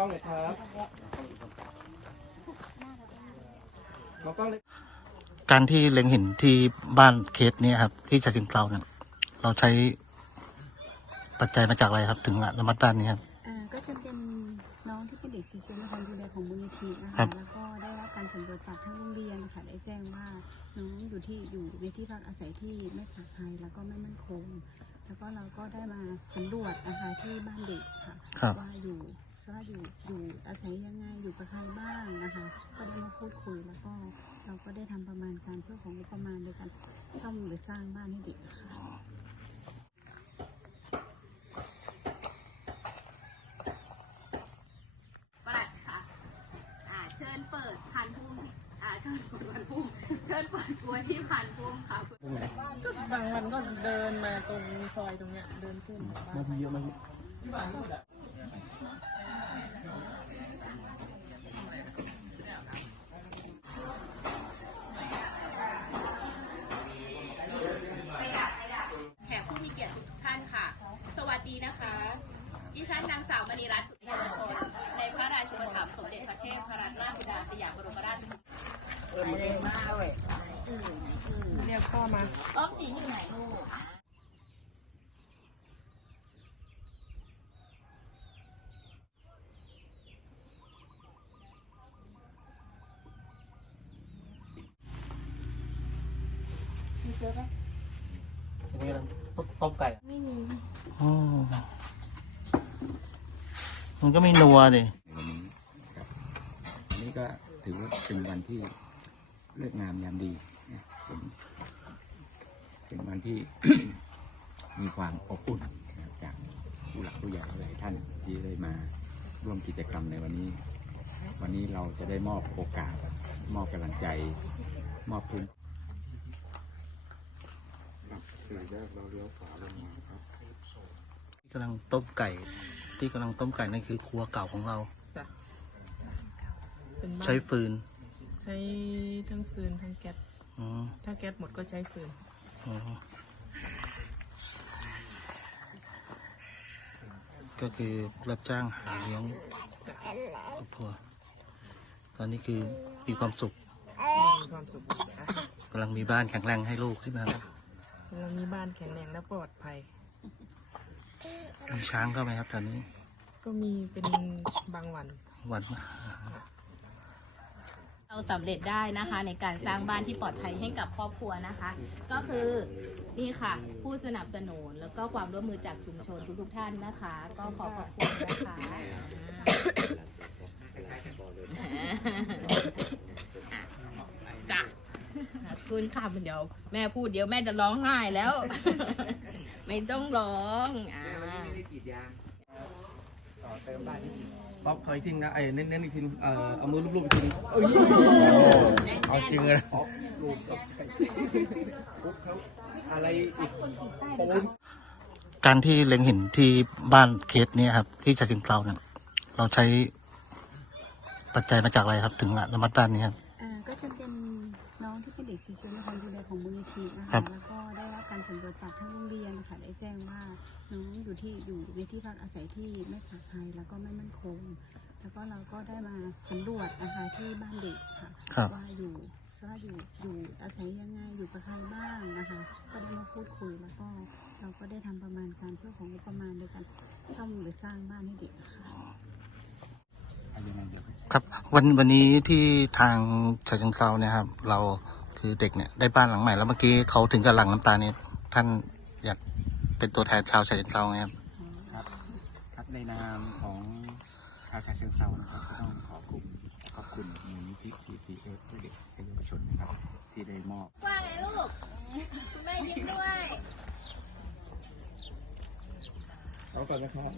ล้องเลยครับมองกล้องเลยการที่เล็งเห็นที่บ้านเคสเนี่ยครับ ที่ฉะเชิงเทราเนี่ยเราใช้ปัจจัยมาจากอะไรครับ ถึงระมัดด้านนี้ครับ อ่าก็จะเป็นน้องที่เป็นเด็กซีเซียในความดูแลของมูลนิธินะครัคะบ แล้วก็ได้รับการสำรวจจากทางโรงเรียนนะคะได้แจ้งว่าน้องอยู่ที่อยู่ในที่พักอาศัยที่ไม่ปลอดภัยแล้วก็ไม่มั่นคง แล้วก็เราก็ได้มาสำรวจนะคะที่บ้านเด็กค่ะครับ ว่าอยู่ สภาพอยู่อยู่อาศัยยังไงอยู่กับใครบ้างนะคะ ก็ได้มาพูดคุยแล้วก็เราก็ได้ทำประมาณการเพื่อของงบประมาณในการซ่อมหรือสร้างบ้านให้เด็กนะคะประหลัดค่ะอ่าเชิญเปิดพันพุ่มอ่าเชิญเปิดพันพุ่มเชิญเปิดกล้วยที่พันพุ่มค่ะก็บางวันก็เดินมาตรงซอยตรงเนี้ยเดินขึ้นบ้านมาทีเยอะมาก แขกผู้มีเกียรติทุกท่านค่ะ สวัสดีนะคะ ดิฉันนางสาว มณีรัตน์สุทธิเยาวชน ในพระราชูปถัมภ์สมเด็จพระเทพพระราชสุดาสยามบรมราชกุมารีเรียกพ่อมาอ้อมสีอยู่ไหนลูกอันนี้กำลังต้มไก่ ไม่มีอ๋อ มันก็ไม่นัวดิในวันนี้ครับอันนี้ก็ถือว่าเป็นวันที่เลิกงามยามดีนะเป็นเป็นวันที่ มีความอบอุ่นนะครับจากผู้หลักผู้ใหญ่หลายท่านที่ได้มาร่วมกิจกรรมในวันนี้ วันนี้เราจะได้มอบโอกาส มอบกำลังใจ มอบพื้นครับสี่แยกเราเลี้ยวขวาลงมาครับที่กำลังต้มไก่ ที่กำลังต้มไก่นั่นคือครัวเก่าของเรา จ้ะเป็นบ้านใช้ฟืนใช้ทั้งฟืนทั้งแก๊ส อ๋อถ้าแก๊สหมดก็ใช้ฟืน อ๋อก็คือรับจ้างหาเลี้ยงครอบครัวตอนนี้คือมีความสุขมีความสุขอะกำลังมีบ้านแข็งแรงให้ลูกใช่ไหมครับ เรามีบ้านแข็งแรงและปลอดภัย มีช้างเข้าไหมครับตอนนี้ ก็มีเป็นบางวัน วันเราสำเร็จได้นะคะ ในการสร้างบ้านที่ปลอดภัยให้กับครอบครัวนะคะ ก็คือนี่ค่ะ ผู้สนับสนุนแล้วก็ความร่วมมือจากชุมชนทุกๆท่านนะคะ ก็ขอขอบคุณนะคะจ้ะขอบคุณค่ะเดี๋ยว แม่พูดเดี๋ยวแม่จะร้องไห้แล้ว ไม่ต้องร้องอ่า ป๊อปเคยทิ้งนะไอ้เน้นๆอีกทีเอ่อเอามือลูบๆอีกทีเอ้ยเอาจริงเลยป๊อปลูบตกใจปุ๊บเขาอะไรอีกปูนการที่เล็งเห็นที่บ้านเคสเนี่ยครับ ที่ฉะเชิงเทราเนี่ยเราใช้ปัจจัยมาจากอะไรครับ ถึงระมัดด้านนี้ครับ ของมูลนิธินะครัคะบ แล้วก็ได้รับการสำรวจจากทางโรงเรียนนะคะได้แจ้งว่าน้องอยู่ที่อยู่ในที่พักอาศัยที่ไม่ปลอดภัยแล้วก็ไม่มั่นคง แล้วก็เราก็ได้มาสำรวจนะคะที่บ้านเด็กค่ะ ครับ ว่าอยู่สภาพอยู่อยู่อาศัยยังไงอยู่กับใครบ้างนะคะ ก็ได้มาพูดคุยแล้วก็เราก็ได้ทำประมาณการเพื่อของงบประมาณในการซ่อมหรือสร้างบ้านให้เด็กนะคะเอายังไงเดี๋ยวครับวันวันนี้ที่ทางฉะเชิงเทราเนี่ยครับ เรา คือเด็กเนี่ยได้บ้านหลังใหม่แล้วเมื่อกี้เขาถึงกับหลังน้ำตาเนี่ยท่านอยากเป็นตัวแทนชาวฉะเชิงเทราไงครับครับ ครับในนามของชาวชาเชิงเซานะครับก็ต้องขอบคุณขอบคุณมูลนิธิ CCF เพื่อเด็กและเยาวชนนะครับที่ได้มอบว่าไงลูกคุณแม่ยิ้มด้วยเอาก่อนนะครับ